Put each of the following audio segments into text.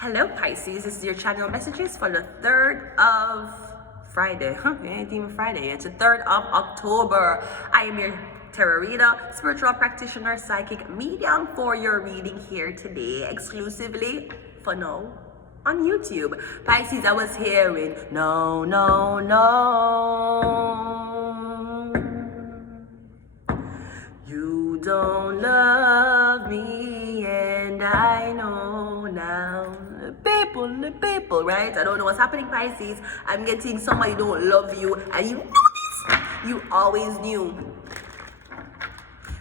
Hello Pisces, this is your channel messages for the 3rd of Friday. It ain't even Friday, it's the 3rd of October. I am your tarot reader, spiritual practitioner, psychic medium for your reading here today, exclusively for now on YouTube. Pisces, I was hearing no, no, no. You don't love me, and I know now. The people, right? I don't know what's happening, Pisces. I'm getting somebody don't love you, and you know this. You always knew.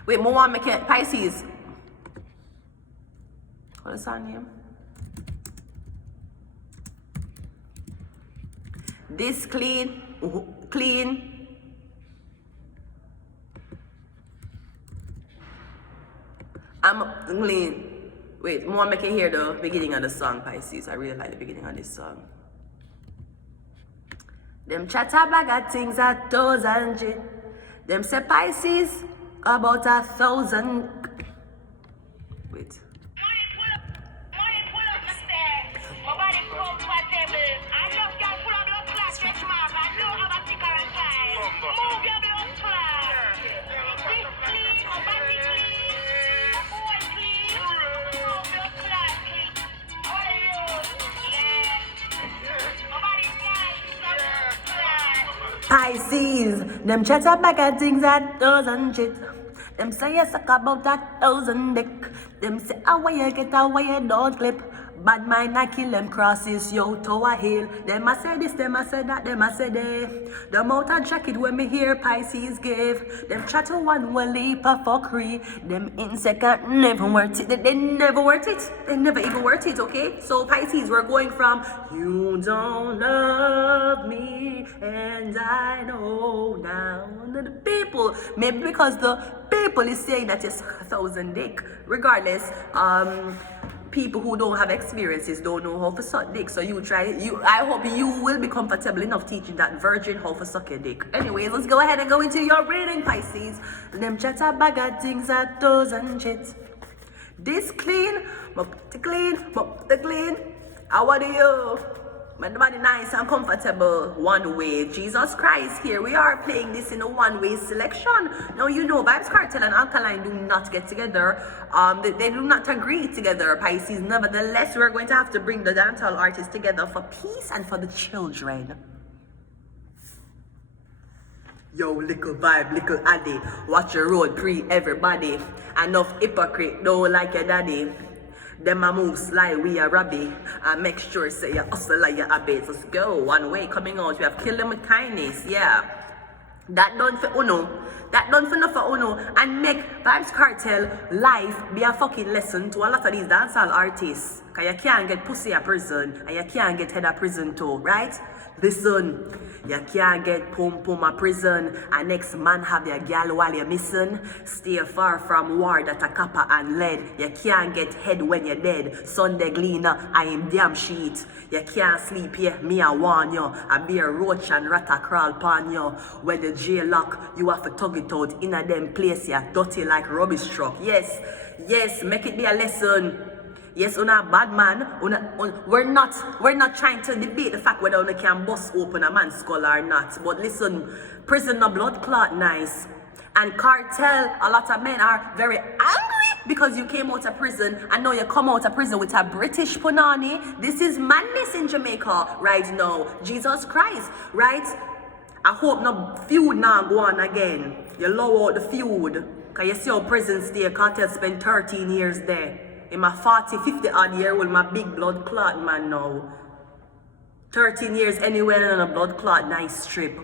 Wait, more want make it Pisces. What's her name? This clean. I'm clean. Wait, more make it hear the beginning of the song, Pisces. I really like the beginning of this song. Them chatter bag of things 1,000. Them say Pisces about 1,000. Wait. Pisces, them chatter back at things 1,000 shit. Them say you suck about 1,000 dick. Them say away you get away you don't clip. Bad mind I kill them crosses yo Tower Hill. Them I say this, them I say that, them I say they. The mouth and check it when me hear Pisces give. Them chatter one will leap a fuckery. Them insect never worth it. They never worth it. They never even worth it, okay? So Pisces, we're going from you don't love me and I know now. The people, maybe because the people is saying that it's 1,000 dick. Regardless, people who don't have experiences don't know how to suck dick. So you try. I hope you will be comfortable enough teaching that virgin how to suck a dick. Anyways, let's go ahead and go into your reading, Pisces. Them chatter bag of things 1,000 shit. This clean, but the clean. How are you? My body nice and comfortable one way. Jesus Christ, here we are playing this in a one-way selection. Now you know Vibes Cartel and Alkaline do not get together. They do not agree together, Pisces. Nevertheless, we're going to have to bring the dancehall artists together for peace and for the children. Yo, little vibe, little addy. Watch your road, pre everybody. Enough hypocrite, don't like your daddy. Them a move sly, we a rabbi. And make sure say you hustle like you a bait. Let's go. One way coming out. We have killed them with kindness. Yeah. That done for Uno. That done for enough for Uno. And make Vibes Cartel life be a fucking lesson to a lot of these dancehall artists. Cause you can't get pussy a prison. And you can't get head a prison too. Right? Listen, you can't get pum pum a prison and next man have your gal while you're missing. Stay far from war that a copper and lead. You can't get head when you're dead. Sunday gleaner, I am damn shit. You can't sleep here, me I warn you. I be a roach and rat a crawl pon you. When the jail lock, you have to tug it out in a them place you dirty like rubbish truck. Yes, make it be a lesson. Yes, una bad man. We're not trying to debate the fact whether una can bust open a man's skull or not. But listen, prison no blood clot nice. And cartel, a lot of men are very angry because you came out of prison and now you come out of prison with a British punani. This is madness in Jamaica right now. Jesus Christ, right? I hope no feud now go on again. You lower out the feud. Because you see how prison stay, cartel spend 13 years there. In my 40, 50 odd year with my big blood clot man now. 13 years anywhere in a blood clot nice strip.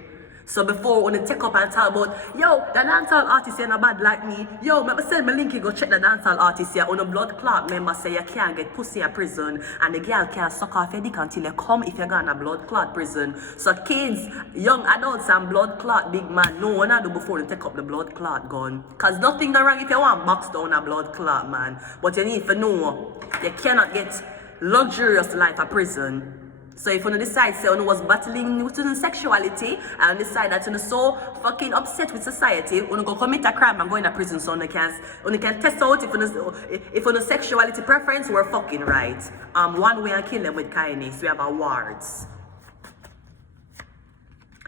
So before when you take up and talk about, yo, the dancehall artist is not bad like me. Yo, me send me link you go check the dancehall artist here. On a blood clot member say you can't get pussy in prison and the girl can't suck off your dick until you come if you're gonna blood clot prison. So kids, young adults and blood clot big man, no one I do before you take up the blood clot gun. Cause nothing no wrong if you want box down a blood clot man. But you need to know you cannot get luxurious life at prison. So if you decide, say, you was battling with sexuality and decide that you're so fucking upset with society, you go commit a crime and go in a prison so you can test out if your sexuality preference were fucking right. One way and kill them with kindness. We have awards.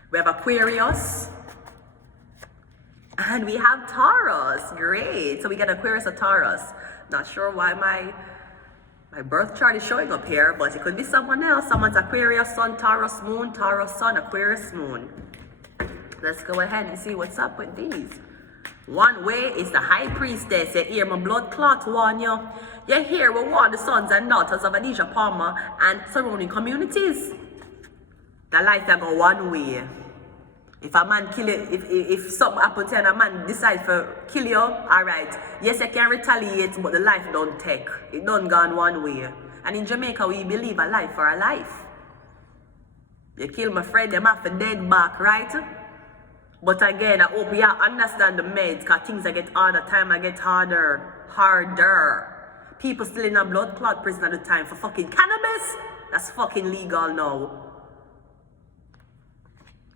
We have Aquarius. And we have Taurus. Great. So we get Aquarius or Taurus. Not sure why my birth chart is showing up here, but it could be someone else. Someone's Aquarius Sun, Taurus Moon, Taurus Sun, Aquarius Moon. Let's go ahead and see what's up with these. One way is the High Priestess. You hear my blood clot warn you. You hear we warn the sons and daughters of Adisha Palmer and surrounding communities. The life that go one way. If a man kill you, if something happens and a man decides to kill you, alright. Yes, you can retaliate, but the life don't take. It don't gone one way. And in Jamaica, we believe a life for a life. You kill my friend, them have to dead back, right? But again, I hope you understand the meds, because things I get harder, time I get harder. People still in a blood clot prison at the time for fucking cannabis. That's fucking legal now.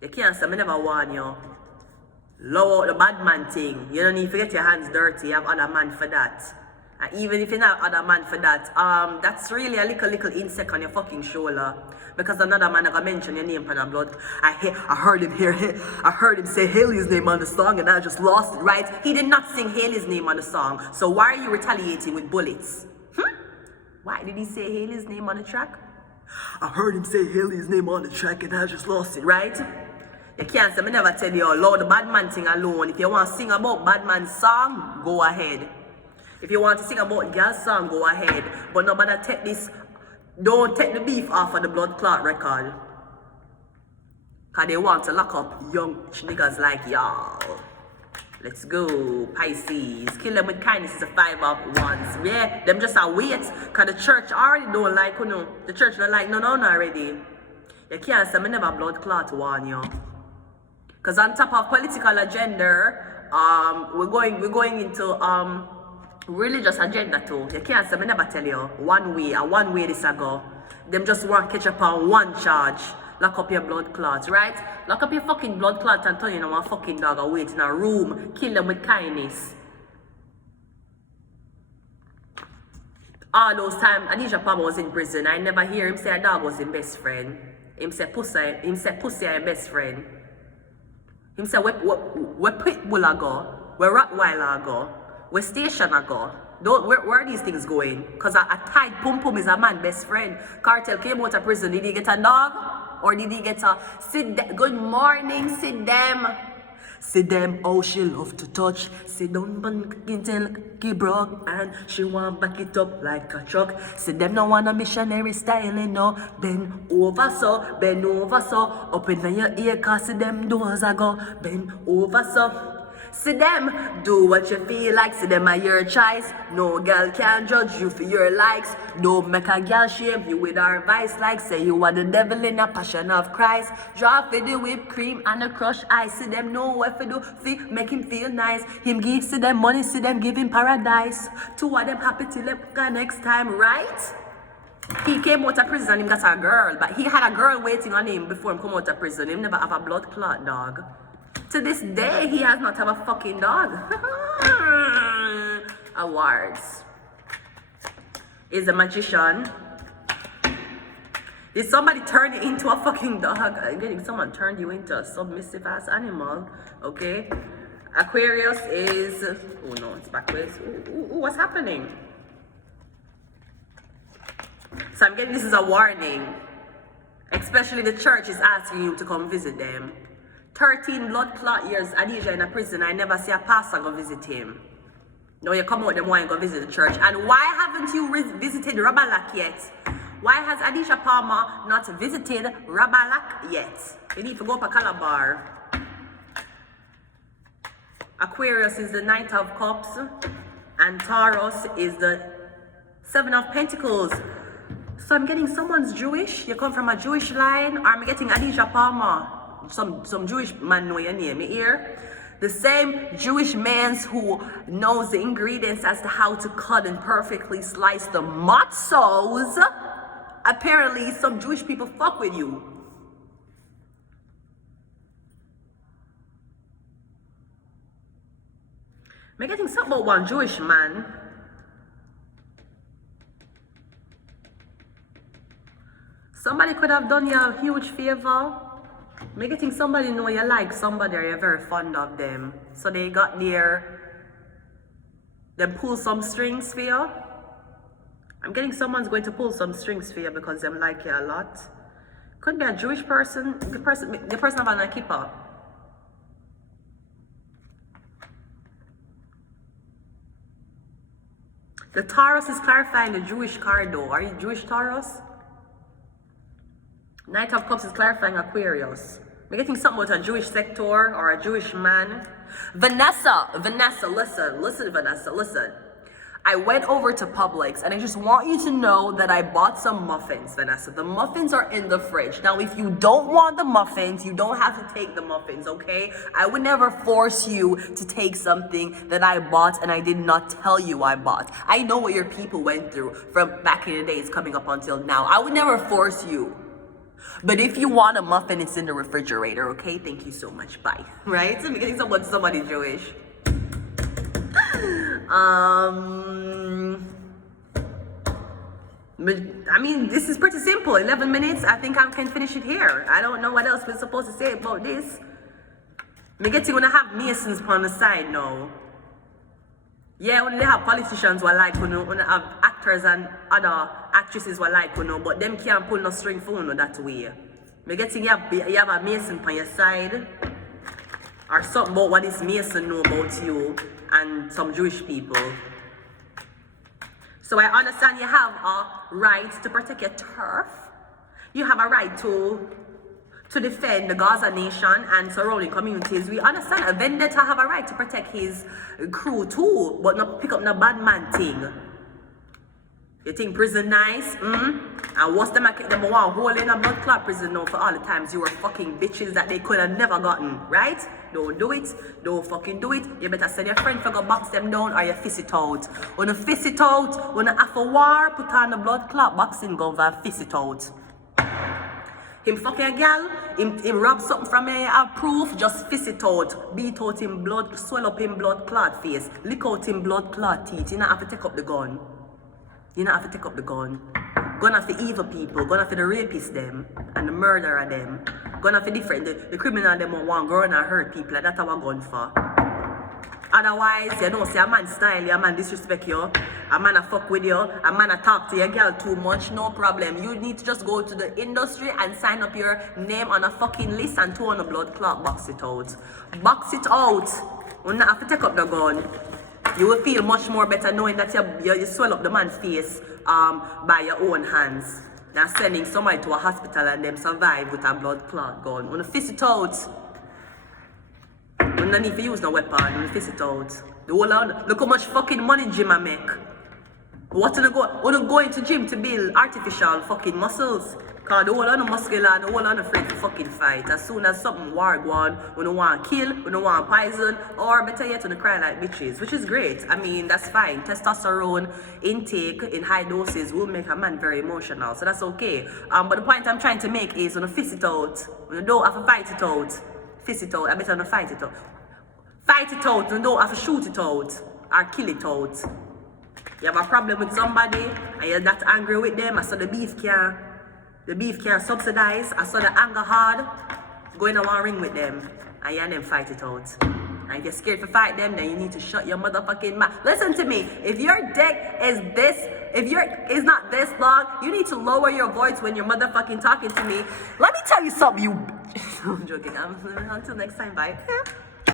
You can't say, I never warn you. Low out the bad man thing. You don't need to get your hands dirty. You have other man for that. And even if you not other man for that, that's really a little insect on your fucking shoulder. Because another man never mention your name for the blood. I heard him say Haley's name on the song and I just lost it, right? He did not sing Haley's name on the song. So why are you retaliating with bullets? Why did he say Haley's name on the track? I heard him say Haley's name on the track and I just lost it, right? You can't say, I never tell you, allow the bad man thing alone. If you want to sing about bad man's song, go ahead. If you want to sing about girl's song, go ahead. But nobody take this, don't take the beef off of the blood clot record. Because they want to lock up young niggas like y'all. Let's go, Pisces. Kill them with kindness is a 5 of wands. Yeah, them just a wait. Because the church already don't like, you know. The church don't like none already. You can't say, I never blood clot warn you. Because on top of political agenda, we're going into religious agenda too. You can't say, I never tell you, one way this a go. Them just want to catch up on one charge. Lock up your blood clots, right? Lock up your fucking blood clots and turn you know one fucking dog and wait in a room. Kill them with kindness. All those times, Adisha Palmer was in prison. I never hear him say a dog was his best friend. Him say pussy are your best friend. Him say where Pitbull a go, where Rottweiler a go, where Station a go. Where are these things going? Because a tight pum pum is a man's best friend. Cartel came out of prison. Did he get a dog? Or did he get a good morning, sit them? Sit them, oh, she love to touch. Sit down, but like broke, and she want back it up like a truck. Sit them, no want a missionary styling, no. Bend over so, up in your ear, cause see them doors I go. Bend over so. See them, do what you feel like, see them are your choice. No girl can judge you for your likes. Don't make a girl shame you with her vice. Like say you are the devil in a passion of Christ. Draw for the whipped cream and the crushed ice. See them know what to do, make him feel nice. Him give see them money, see them give him paradise. Two of them happy till they go next time, right? He came out of prison and he got a girl. But he had a girl waiting on him before him come out of prison. He never have a blood clot dog. To this day, he has not have a fucking dog. Awards. Is a magician. Did somebody turn you into a fucking dog? Again, someone turned you into a submissive ass animal. Okay. Aquarius is. Oh no, it's backwards. Ooh, what's happening? So I'm getting this is a warning. Especially the church is asking you to come visit them. 13 blood clot years, Adisha in a prison. I never see a pastor go visit him. No, you come out them want to go visit the church. And why haven't you visited Rabalak yet? Why has Adisha Palmer not visited Rabalak yet? You need to go up a Calabar. Aquarius is the Knight of Cups. And Taurus is the 7 of Pentacles. So I'm getting someone's Jewish. You come from a Jewish line. Or I'm getting Adisha Palmer. Some Jewish man know your name, you hear? The same Jewish man who knows the ingredients as to how to cut and perfectly slice the matzos. apparently some Jewish people fuck with you. I'm getting something about one Jewish man. Somebody could have done you a huge favor. I'm getting somebody know you like somebody or you're very fond of them. So they got there, them pull some strings for you. I'm getting someone's going to pull some strings for you because they like you a lot. Could be a Jewish person, the person having a kippah. The Taurus is clarifying the Jewish card though. Are you Jewish Taurus? Knight of Cups is clarifying Aquarius. We're getting something about a Jewish sector or a Jewish man. Vanessa, listen, Vanessa, listen. I went over to Publix and I just want you to know that I bought some muffins, Vanessa. The muffins are in the fridge. Now, if you don't want the muffins, you don't have to take the muffins, okay? I would never force you to take something that I bought and I did not tell you I bought. I know what your people went through from back in the days coming up until now. I would never force you. But if you want a muffin, it's in the refrigerator, okay? Thank you so much. Bye. Right? So I'm getting somebody Jewish. I mean, this is pretty simple. 11 minutes. I think I can finish it here. I don't know what else we're supposed to say about this. Me getting gonna have Masons on the side now. Yeah, when they have politicians who are like, when they have actors and other actresses who are like, but them can't pull no string for that way. Me getting you have a Mason on your side, or something about what this Mason know about you and some Jewish people. So I understand you have a right to protect your turf. You have a right to defend the Gaza nation and surrounding communities. We understand a vendetta have a right to protect his crew too, but not pick up no bad man thing. You think prison nice? And what's them want hole in a blood clot prison now for all the times you were fucking bitches that they could have never gotten, right? Don't do it. Don't fucking do it. You better send your friend for go box them down or you fist it out. When you fist it out, when you have a war, put on the blood clot boxing glove and fist it out. Him fucking a girl, him rob something from me, have proof, just fist it out. Beat out him blood, swell up him blood clot face, lick out him blood clot teeth. You don't have to take up the gun. You don't have to take up the gun. Gun off the evil people, gun off the rapists them, and the murderer them. Gun off the different, the criminal them who want go and hurt people, and that's what we're gun for. Otherwise, you don't see a man style you, a man disrespect you, a man a fuck with you, a man a talk to your girl too much, no problem. You need to just go to the industry and sign up your name on a fucking list and throw on a blood clot, box it out. Box it out. You don't have to take up the gun. You will feel much more better knowing that you swell up the man's face by your own hands than sending somebody to a hospital and them survive with a blood clot gun. When you fist it out, you don't need to use no weapon. When you fist it out, the whole lot, look how much fucking money gym I make. What do you go into gym to build artificial fucking muscles? Cause the whole lot of muscular and the whole lot of afraid to fucking fight. As soon as something war go on, we don't want to kill, we don't want poison, or better yet, we don't cry like bitches, which is great. I mean, that's fine. Testosterone intake in high doses will make a man very emotional, so that's okay. But the point I'm trying to make is when you fist it out, when you don't have to fight it out, fist it out, I better not fight it out. Fight it out, you don't have to shoot it out, or kill it out. You have a problem with somebody, and you're that angry with them, I saw the beef can't subsidize, I saw the anger hard, go in a one ring with them, and you and them fight it out. And if you're scared to fight them, then you need to shut your motherfucking mouth. Listen to me, if your dick is not this long, you need to lower your voice when you're motherfucking talking to me. Let me tell you something, you I'm joking. Until next time, bye.